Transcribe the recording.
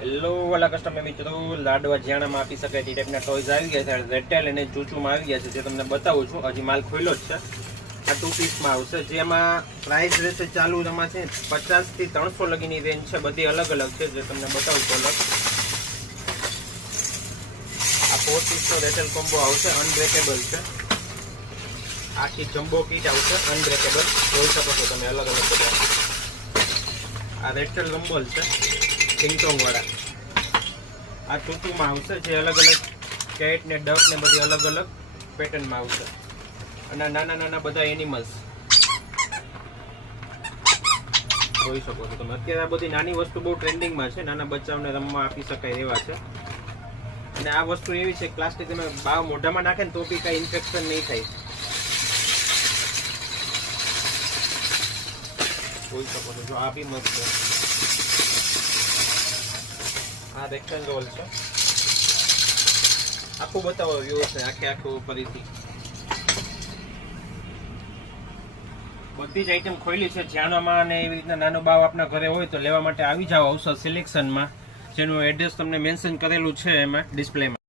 Hello વાલા customer મિત્રો, લાડવા ઝાણામાં આપી શકાય તે ટાઈપના ટોયઝ આવી ગયા છે. રેટેલ અને ચૂચુમાં આવી ગયા છે, જે તમને બતાવું છું. હજી માલ ખોલ્યો જ છે. આ 2 પીસમાં આવશે, જેમાં પ્રાઇસ રહેશે ચાલુ એમાં છે 50 થી 300 લગીની રેન્જ છે. બધી અલગ અલગ છે, જે તમને બતાવું છું. અલગ આ 4 પીસનો રેટેલ કોમ્બો આવશે, અનબ્રેકેબલ છે. આખી જમ્બો કીટ આવશે, અનબ્રેકેબલ. જોઈ શકો છો તમે અલગ અલગ બધા. આ રેટેલ લંબોલ છે ટિંગટોંગ વાળા. આ ચૂચુમાં આવશે, જે અલગ અલગ કેટ ને ડક ને બધી અલગ અલગ પેટર્નમાં આવશે. અને નાના નાના બધા એનિમલ્સ જોઈ શકો છો તમે. અત્યારે આ બધી નાની વસ્તુ બહુ ટ્રેન્ડિંગમાં છે, નાના બચ્ચાઓને રમવા આપી શકાય એવા છે. અને આ વસ્તુ એવી છે પ્લાસ્ટિક તમે બાવ મોઢામાં નાખે ને તો બી કઈ ઇન્ફેક્શન નહીં થાય. જોઈ શકો છો. જો આ બી મસ્ત છે. આ રેક્ટેંગલ છે. આખું બતાવો વ્યૂ છે, આખું ફરીથી બધી જ આઈટમ ખોલી છે ઝાણામાં. અને એવી રીતના નાનો બાવ આપના ઘરે હોય તો લેવા માટે આવી જાઓ અવસર સિલેક્શનમાં, જેનું એડ્રેસ તમને મેન્શન કરેલું છે એમાં ડિસ્પ્લેમાં.